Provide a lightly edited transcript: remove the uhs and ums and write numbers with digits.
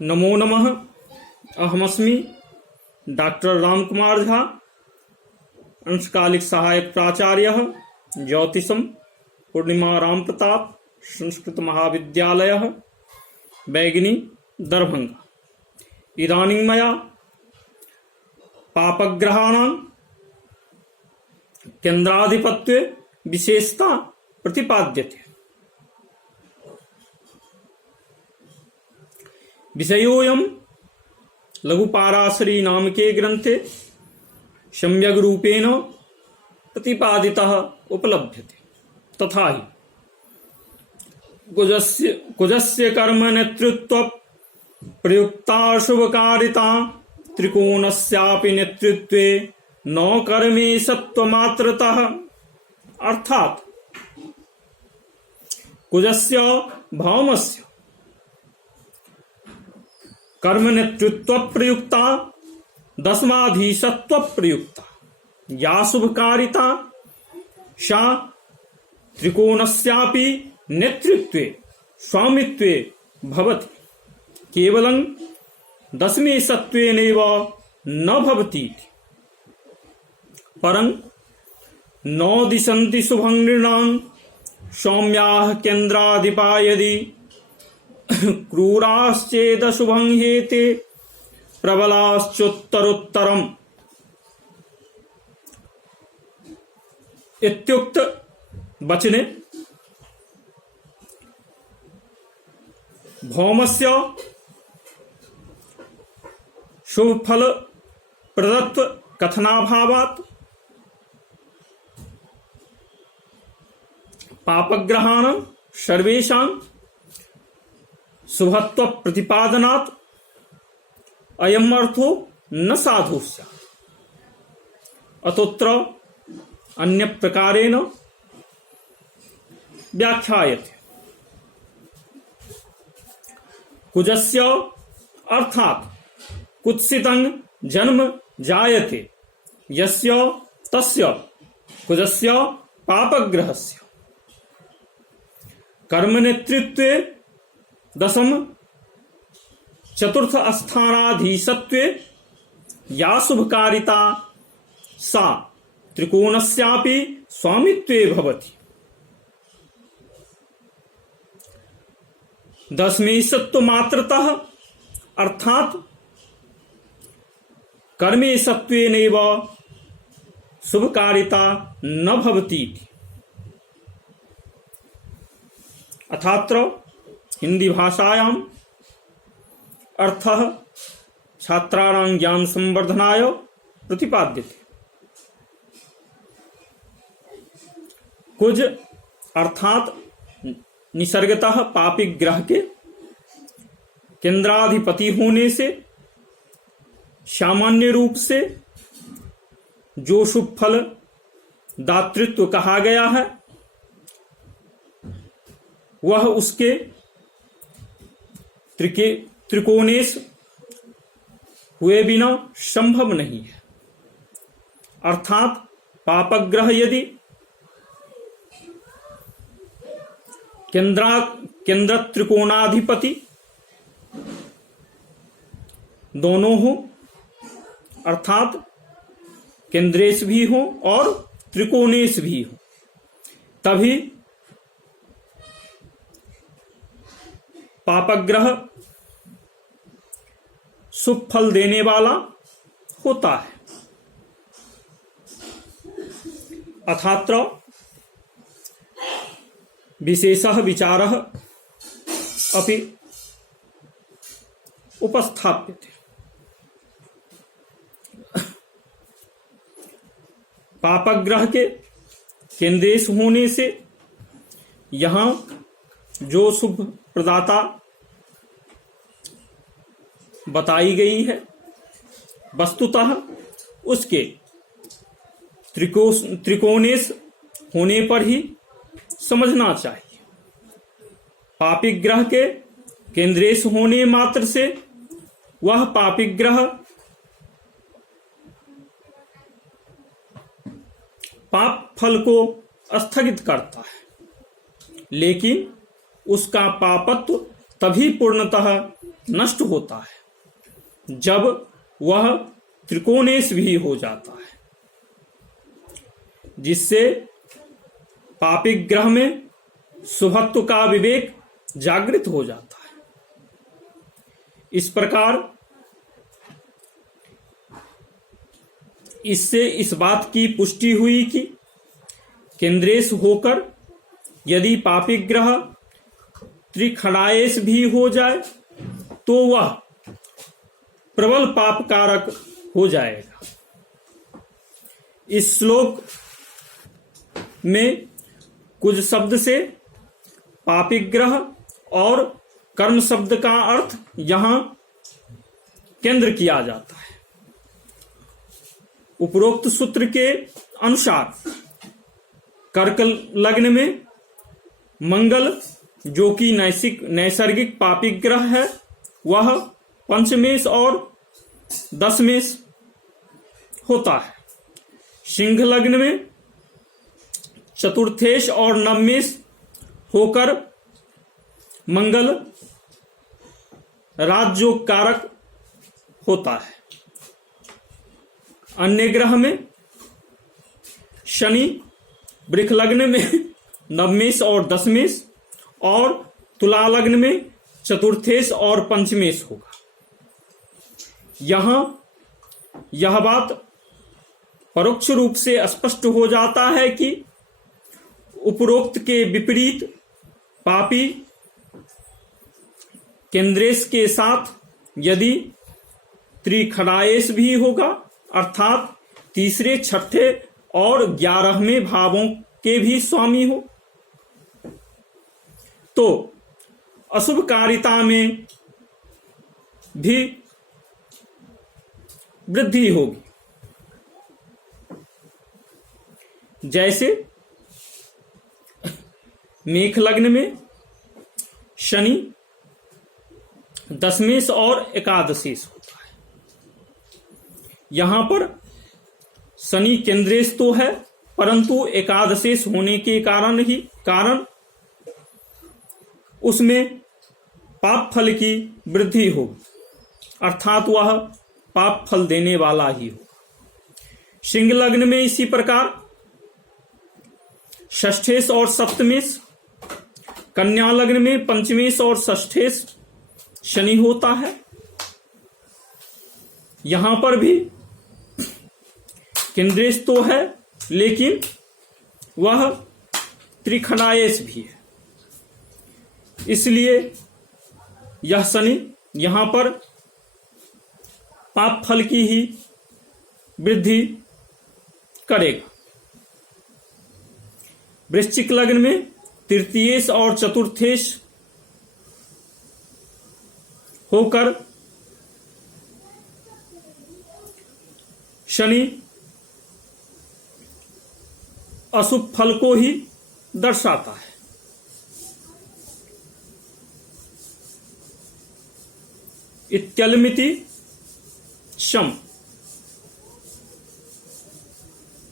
नमो नमः। अहमस्मि डॉक्टर रामकुमार झा, अंशकालिक सहायक प्राचार्यः, ज्योतिषं पूर्णिमा राम प्रताप संस्कृत महाविद्यालयः, बैगिनी, दरभंगा। इदानीं मया पापग्रहाणां केन्द्राधिपत्ये विशेषता प्रतिपाद्यते। विषयोऽयं लघुपाराशरी नामके ग्रन्थे सम्यग् रूपेण प्रतिपादितः उपलभ्यते। तथा हि कुजस्य कर्म नेतृत्व प्रयुक्ता शुभकारिता त्रिकोणस्यापि नेतृत्वे न कर्मे सत्वमात्रतः। अर्थात कुजस्य भौमस्य कर्म नेतृत्व प्रयुक्ता दशमाधीशत्व प्रयुक्ता या शुभकारिता सा त्रिकोणस्यापि नेतृत्वे स्वामित्वे भवति। केवलं दशमे सत्त्वेनैव न भवति, परं न दिशन्ति शुभं नृणां सौम्याः केन्द्राधिपा यदि क्रूराश्चेदशुभं हेते प्रबलाश्चोत्तरोत्तरम्। इत्युक्त वचने भौमस्य शुभफल प्रदत्त कथनाभावात् पापग्रहाणां सर्वेषां शुभत्व प्रतिपादनात् अयम् अर्थो न साधु स्यात्। अतोऽत्र अन्य प्रकारेण व्याख्यायते। कुजस्य अर्थात् कुत्सितं जन्म जायते यस्य तस्य कुजस्य पापग्रहस्य कर्म नेतृत्वे दशम चतुर्थ स्थानाधीशत्वे या शुभकारिता सा त्रिकोणस्यापि स्वामित्वे भवति। दशमे सत्वमात्रतः अर्थात कर्मे सत्त्वेनैव शुभकारिता न भवति। अथात्र हिंदी भाषायां अर्थः छात्राणां ज्ञान संवर्धनाय प्रतिपाद्यते। कुज अर्थात निसर्गतः पापी ग्रह के केंद्राधिपति होने से सामान्य रूप से जो शुभ फल दातृत्व कहा गया है वह उसके त्रिकोणेश हुए बिना संभव नहीं है। अर्थात पापग्रह यदि केंद्र त्रिकोणाधिपति दोनों हो, अर्थात केंद्रेश भी हो और त्रिकोणेश भी हो, तभी पापग्रह शुभ फल देने वाला होता है। अथात्र विशेषः विचारः अपि उपस्थाप्यते। पापग्रह के केंद्रेश होने से यहाँ जो शुभ प्रदाता बताई गई है वस्तुतः उसके त्रिकोणेश होने पर ही समझना चाहिए। पापी ग्रह के केंद्रेश होने मात्र से वह पापी ग्रह पाप फल को स्थगित करता है, लेकिन उसका पापत्व तभी पूर्णतः नष्ट होता है जब वह त्रिकोणेश भी हो जाता है, जिससे पापिक ग्रह में शुभत्व का विवेक जागृत हो जाता है। इस प्रकार इससे इस बात की पुष्टि हुई कि केंद्रेश होकर यदि पापिक ग्रह त्रिखंडाएश भी हो जाए तो वह प्रबल पाप कारक हो जाएगा। इस श्लोक में कुछ शब्द से पापिक ग्रह और कर्म शब्द का अर्थ यहां केंद्र किया जाता है। उपरोक्त सूत्र के अनुसार कर्क लग्न में मंगल, जो कि नैसर्गिक पापिक ग्रह है, वह पंचमेश और दशमेश होता है। सिंह लग्न में चतुर्थेश और नवमेश होकर मंगल राजयोग कारक होता है। अन्य ग्रह में शनि वृष लग्न में नवमेश और दशमेश और तुला लग्न में चतुर्थेश और पंचमेश होगा। यहां यह बात परोक्ष रूप से स्पष्ट हो जाता है कि उपरोक्त के विपरीत पापी केंद्रेश के साथ यदि त्रिखंडाएश भी होगा, अर्थात तीसरे, छठे और 11वें भावों के भी स्वामी हो, तो अशुभकारिता में भी वृद्धि होगी। जैसे मेष लग्न में शनि दशमेश और एकादशेश होता है। यहां पर शनि केंद्रेश तो है, परंतु एकादशेश होने के कारण उसमें पाप फल की वृद्धि होगी, अर्थात वह पाप फल देने वाला ही हो। सिंह लग्न में इसी प्रकार षष्ठेश और सप्तमेश, कन्या लग्न में पंचमेश और षष्ठेश शनि होता है। यहां पर भी केंद्रेश तो है, लेकिन वह त्रिखंडाएश भी है, इसलिए यह शनि यहां पर पाप फल की ही वृद्धि करेगा। वृश्चिक लग्न में तृतीयेश और चतुर्थेश होकर शनि अशुभ फल को ही दर्शाता है। इत्यलमिति शम।